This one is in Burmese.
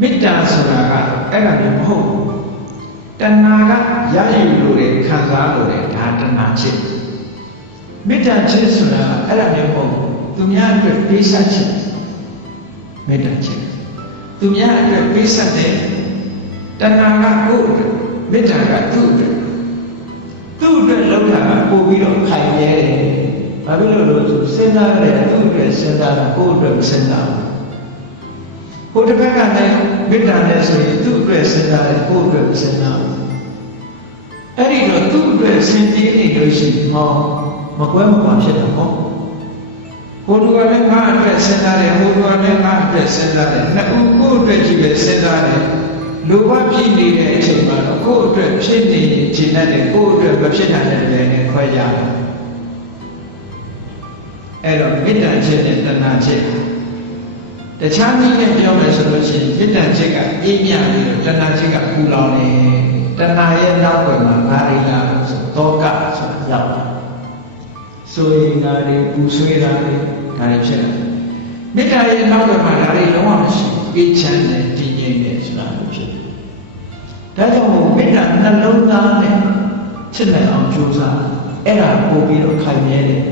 မေတ္တာဆိုတာကအဲ့ဒါမျိုးမဟုတ်ဘူးတဏှာကရယူလို့တဲ့ခံစားလို့တဲ့ဒါတဏှာချစ်မေတ္တာချစ်ဆိုတာအဲ့ဒါမျိုးမဟုတ်ဘူးသူများအတွက်ပေးဆက်ချစ်မေတ္တာချစ်သူများအတွက်ပေးဆက်တဲ့တဏှာကကိုယ့်အတွက်မေတ္တာကသူ့အတွက်လောက်တာကပို့ပြီးတော့ခိုင်မြဲတယ်ဘာဖြစ်လို့လဲဆိုစဉ်းစားရတယ်သူ့အတွက်စဉ်းစားတာကိုယ့်အတွက်စဉ်းစားဟိုတစ်ဘက်ကလည်းမေတ္တာနဲ့ဆိုရင်သူ့အတွက်စဉ်းစားတယ်ကိုယ့်အတွက်စဉ်းစားအဲ့ဒီတော့သူ့အတွက်စဉ်းကြည့်နေလို့ရှိရင်ဟောမကွဲမကွာဖြစ်တော့ဟောဟိုလူကလည်းငါအတွက်စဉ်းစားတယ်ဟိုလူကလည်းငါအတွက်စဉ်းစားတယ်နှစ်ဦးကိုယ့်အတွက်ကြည့်ပဲစဉ်းစားတယ်လူဘဖြစ်နေတဲ့အချိန်မှာတော့ကိုယ့်အတွက်ဖြစ်နေခြင်းနဲ့ကိုယ့်အတွက်မဖြစ်နိုင်တဲ့လည်းနဲ့ခွဲကြတယ်အဲ့တော့မေတ္တာချက်နဲ့တဏှာချက်တခြားနည်းနဲ့ပြောမယ်ဆိုလို့ရှိရင်မေတ္တာချက်ကအေးမြပြီးတော့တဏှာချက်ကပူလောင်နေတဏှာရဲ့နောက်ွယ်မှာငါရိလာဆိုတောကဆိုတာရောက်တယ်ဆိုရင်ငါတွေပူဆွေးတာတွေဒါတွေဖြစ်တယ်မေတ္တာရဲ့နောက်ွယ်မှာဒါတွေလုံးဝမရှိအေးချမ်းတယ်တည်ငြိမ်တယ်ဆိုတာဖြစ်တယ်ဒါကြောင့်မို့မေတ္တာနှလုံးသားနဲ့ချစ်နိုင်အောင်ကြိုးစားအဲ့ဒါပို့ပြီးတော့ခိုင်မြဲတယ်